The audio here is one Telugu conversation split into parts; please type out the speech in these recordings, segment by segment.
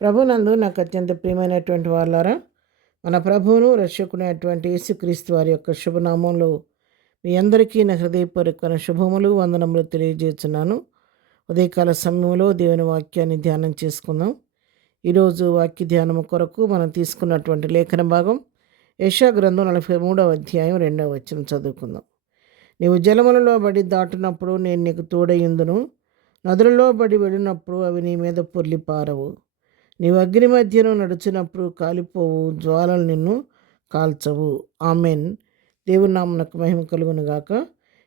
ప్రభునందు నాకు అత్యంత ప్రియమైనటువంటి వాళ్ళారా, మన ప్రభువును రక్షకునైనటువంటి యేసుక్రీస్తు వారి యొక్క శుభనామంలో మీ అందరికీ నా హృదయపూర్వకమైన శుభములు వందనములు తెలియజేస్తున్నాను. ఉదయకాల సమయంలో దేవుని వాక్యాన్ని ధ్యానం చేసుకుందాం. ఈరోజు వాక్య ధ్యానము కొరకు మనం తీసుకున్నటువంటి లేఖన భాగం యెషయా గ్రంథం 43వ అధ్యాయం 2వ వచనం చదువుకుందాం. నీవు జలములలో బడి దాటునప్పుడు నేను నీకు తోడయుందును, నదులలో బడి వెళ్ళినప్పుడు అవి నీ మీద పొర్లి పారవు. నీవు అగ్ని మధ్యను నడిచినప్పుడు కాలిపోవు, జ్వాలలు నిన్ను కాల్చవు. ఆమెన్. దేవుని నామమునకు మహిమ కలుగును గాక.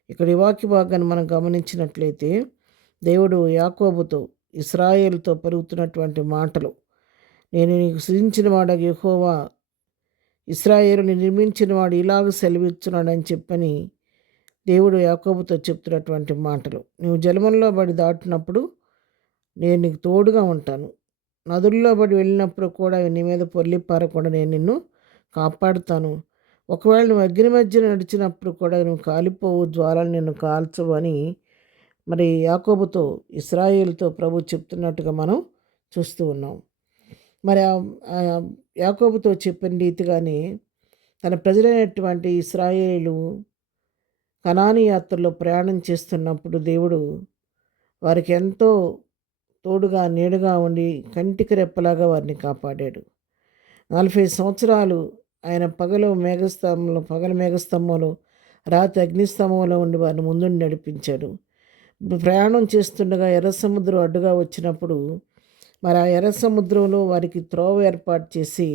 ఇక్కడ ఈ వాక్య భాగాన్ని మనం గమనించినట్లయితే దేవుడు యాకోబుతో ఇశ్రాయేలుతో పలుకుతున్నటువంటి మాటలు, నేను నీకు సృజించిన వాడగు యెహోవా, ఇశ్రాయేలుని నిర్మించిన వాడు ఇలాగ సెలవిస్తున్నాడని చెప్పని దేవుడు యాకోబుతో చెప్తున్నటువంటి మాటలు. నువ్వు జలములలో బడి దాటినప్పుడు నేను నీకు తోడుగా ఉంటాను, నదుల్లో బడి వెళ్ళినప్పుడు కూడా నీ మీద పొర్లి పారకుండా నేను నిన్ను కాపాడుతాను. ఒకవేళ నువ్వు అగ్ని మధ్యన నడిచినప్పుడు కూడా నువ్వు కాలిపోవు, జ్వాలలు నిన్ను కాల్చవు అని మరి యాకోబుతో ఇశ్రాయేలుతో ప్రభు చెప్తున్నట్టుగా మనం చూస్తూ ఉన్నాం. మరి యాకోబుతో చెప్పిన రీతిగానే తన ప్రజలైనటువంటి ఇశ్రాయేలు కనానీ యాత్రలో ప్రయాణం చేస్తున్నప్పుడు దేవుడు వారికి ఎంతో తోడుగా నీడగా ఉండి కంటికి రెప్పలాగా వారిని కాపాడాడు. 40 సంవత్సరాలు ఆయన పగలు మేఘస్తంభంలో రాత్రి అగ్నిస్తంభంలో ఉండి వారిని ముందుండి నడిపించాడు. ప్రయాణం చేస్తుండగా ఎర్ర సముద్రం అడ్డుగా వచ్చినప్పుడు మరి ఆ ఎర్ర సముద్రంలో వారికి త్రోవ ఏర్పాటు చేసి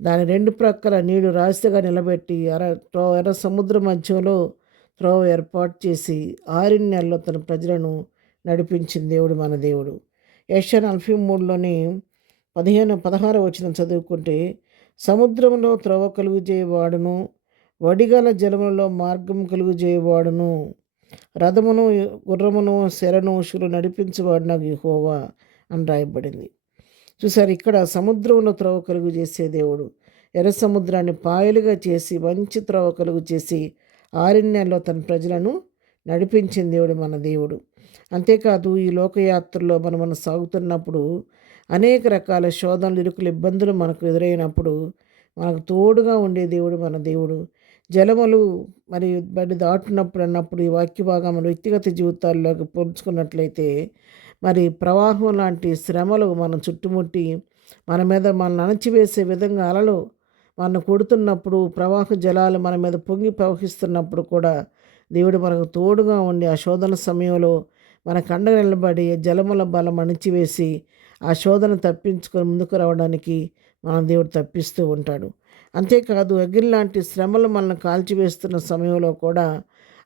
దాని 2 ప్రక్కల నీళ్లు రాశిగా నిలబెట్టి ఎర్ర సముద్రం మధ్యలో త్రోవ ఏర్పాటు చేసి 6 నెలల్లో తన ప్రజలను నడిపించిన దేవుడు మన దేవుడు. యెషయా 43లోని 15-16 వచనం చదువుకుంటే, సముద్రంలో త్రోవ కలుగు చేయవాడును, వడిగల జలములలో మార్గం కలుగు చేయవాడును, రథమును గుర్రమును శరను శులు నడిపించేవాడు నాకు యెహోవా అని రాయబడింది. చూసారు, ఇక్కడ సముద్రంలో త్రోవ కలుగు చేసే దేవుడు, ఎర్ర సముద్రాన్ని పాయలుగా చేసి మంచి త్రోవ కలుగు చేసి 6 నెలల్లో తన ప్రజలను నడిపించిన దేవుడు మన దేవుడు. అంతేకాదు, ఈ లోకయాత్రలో మనం సాగుతున్నప్పుడు అనేక రకాల శోధనలు, ఇరుకులు, ఇబ్బందులు మనకు ఎదురైనప్పుడు మనకు తోడుగా ఉండే దేవుడు మన దేవుడు. జలములు మరి బడి దాటునప్పుడు అన్నప్పుడు ఈ వాక్య భాగం మన వ్యక్తిగత జీవితాల్లోకి పోల్చుకున్నట్లయితే మరి ప్రవాహం లాంటి శ్రమలు మనం చుట్టుముట్టి మన మీద మనల్ని అణచివేసే విధంగా అలలు మనం కొడుతున్నప్పుడు, ప్రవాహ జలాలు మన మీద పొంగి ప్రవహిస్తున్నప్పుడు కూడా దేవుడు మనకు తోడుగా ఉండి ఆ శోధన సమయంలో మన కండగా నిలబడి జలముల బలం అణిచివేసి ఆ శోధన తప్పించుకొని ముందుకు రావడానికి మన దేవుడు తప్పిస్తూ ఉంటాడు. అంతేకాదు, అగ్ని లాంటి శ్రమలు మనల్ని కాల్చివేస్తున్న సమయంలో కూడా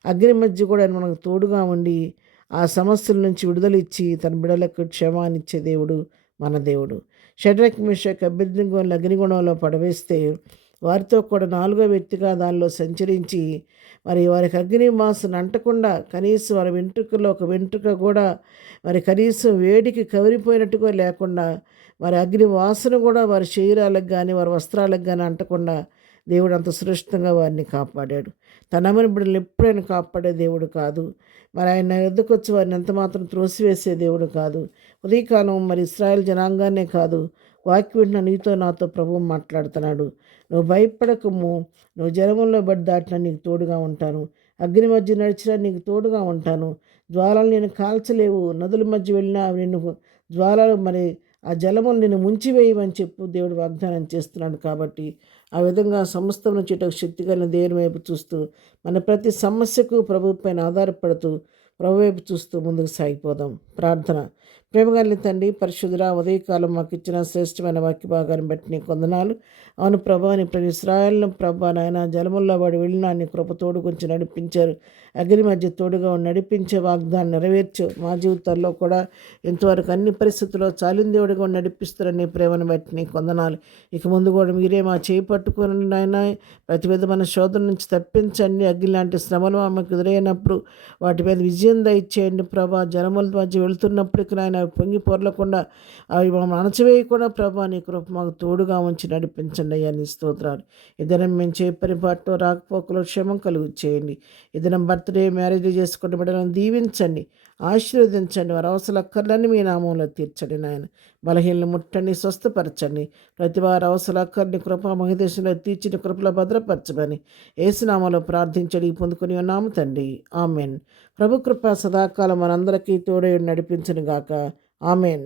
అగ్ని మధ్య కూడా మనకు తోడుగా ఉండి ఆ సమస్యల నుంచి విడుదల ఇచ్చి తన బిడలకు క్షేమాన్నిచ్చే దేవుడు మన దేవుడు. షడ్రక్, మేషక్, అబేద్నెగోను అగ్నిగుణంలో పడవేస్తే వారితో కూడా 4వ వ్యక్తిగా దానిలో సంచరించి మరి వారికి అగ్ని వాసన అంటకుండా కనీసం వారి వెంట్రుకలో ఒక వెంట్రుక కూడా మరి కనీసం వేడికి కవిరిపోయినట్టుగా లేకుండా వారి అగ్ని వాసన కూడా వారి శరీరాలకు కానీ వారి వస్త్రాలకు కానీ అంటకుండా దేవుడు అంత సురక్షితంగా వారిని కాపాడాడు. తన అమ్మని బిడ్డలు ఎప్పుడైనా కాపాడే దేవుడు కాదు. మరి ఆయన ఎద్దుకు వచ్చి వారిని ఎంత మాత్రం త్రోసివేసే దేవుడు కాదు. ఉదయకాలం మరి ఇశ్రాయేల్ జనాంగాన్నే కాదు, వాక్యం వింటున్న నీతో నాతో ప్రభువు మాట్లాడుతున్నాడు. నువ్వు భయపడకము, నువ్వు జలముల్లో బడి దాటినా నీకు తోడుగా ఉంటాను, అగ్ని మధ్య నడిచినా నీకు తోడుగా ఉంటాను, జ్వాలలు నేను కాల్చలేవు, నదుల మధ్య వెళ్ళినా నిన్ను జ్వాలలు మరి ఆ జలములు నిన్ను ముంచివేయమని చెప్పు దేవుడు వాగ్దానం చేస్తున్నాడు. కాబట్టి ఆ విధంగా సమస్తమును చేయటకు శక్తిగల దేవుని వైపు చూస్తూ మన ప్రతి సమస్యకు ప్రభు పైన ఆధారపడుతూ ప్రభు వైపు చూస్తూ ముందుకు సాగిపోదాం. ప్రార్థన. ప్రేమగలిగిన తండ్రి, పరిశుద్ధుడా, ఉదయకాలం మాకు ఇచ్చిన శ్రేష్టమైన వాక్య భాగాన్ని బట్టి నీకు వందనాలు. అవును ప్రభా, నీ ప్రతి ఇశ్రాయేలును ప్రభా నాయన జలముల్లో వాడు వెళ్ళినా నీ కృప తోడు కొంచెం నడిపించారు. అగ్ని మధ్య తోడుగా నడిపించే వాగ్దాన్ని నెరవేర్చు. మా జీవితాల్లో కూడా ఇంతవరకు అన్ని పరిస్థితుల్లో చాలిన దేవుడిగా నడిపిస్తున్న నీ ప్రేమను బట్టి నీకు వందనాలు. ఇక ముందు కూడా మీరే మా చేయి పట్టుకుని నాయన ప్రతి విధమైన శోధన నుంచి తప్పించండి. అగ్ని లాంటి శ్రమలు ఆమెకు ఎదురైనప్పుడు వాటి మీద విజయం దయచేయండి ప్రభా. జలముల మధ్య వెళుతున్నప్పటికీ నాయన అవి పొంగి పొరలకుండా అవి మమ్మల్ని అణచివేయకుండా ప్రభా నీ కృప మాకు తోడుగా ఉంచి నడిపించండి అయ్యా నీ స్తోత్రాలు. ఈ దినం మేము చే పరిపాట్లో రాకపోకలో క్షేమం కలుగు చేయండి. ఈ దినం బర్త్డే మ్యారేజ్ చేసుకుంటే బిడ్డలను దీవించండి, ఆశీర్వదించండి. వారి అవసరాల అక్కర్లన్నీ మీ నామంలో తీర్చండి నాయన. బలహీనలు ముట్టండి, స్వస్థపరచండి. ప్రతి వారి అవసరాల అక్కర్ని కృపా మహదేశంలో తీర్చిన కృపలో భద్రపరచమని యేసునామములో ప్రార్థించడి పొందుకొని ఉన్నాము తండ్రి. ఆమెన్. ప్రభు కృప సదాకాలం మనందరికీ తోడై నడిపించును గాక. ఆమెన్.